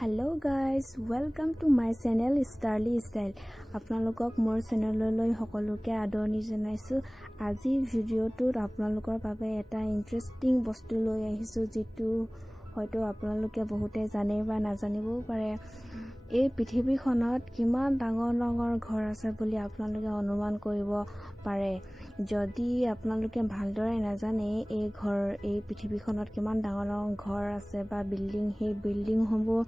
Hello guys, welcome to my channel Starly Style. আপোনালোকক মোৰ চেনেললৈ সকলোকে আদৰণি জনাইছো। আজি ভিডিঅ'টোত আপোনালোকৰ বাবে এটা ইন্টাৰেষ্টিং বস্তু লৈ আহিছো যেটো হয়তো আপোনালোকে বহুতে জানে বা নাজানিবও পাৰে। এই পৃথিৱীখনত কিমান ডাঙৰ ডাঙৰ ঘৰ আছে বুলি আপোনালোকে অনুমান কৰিব পাৰে। যদি আপোনালোকে ভালদৰে নাজানে এই পৃথিৱীখনত কিমান ডাঙৰ ডাঙৰ ঘৰ আছে বা বিল্ডিং, সেই বিল্ডিং সমূহ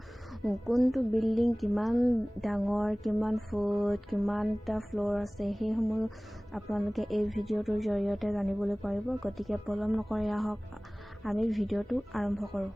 কোনটো বিল্ডিং কিমান ডাঙৰ, কিমান ফুট, কিমানটা ফ্লোৰ আছে, সেই সমূহ আপোনালোকে এই ভিডিঅ'টোৰ জৰিয়তে জানিবলৈ পাৰিব। গতিকে পলম নকৰি আহক আমি ভিডিঅ'টো আৰম্ভ কৰোঁ।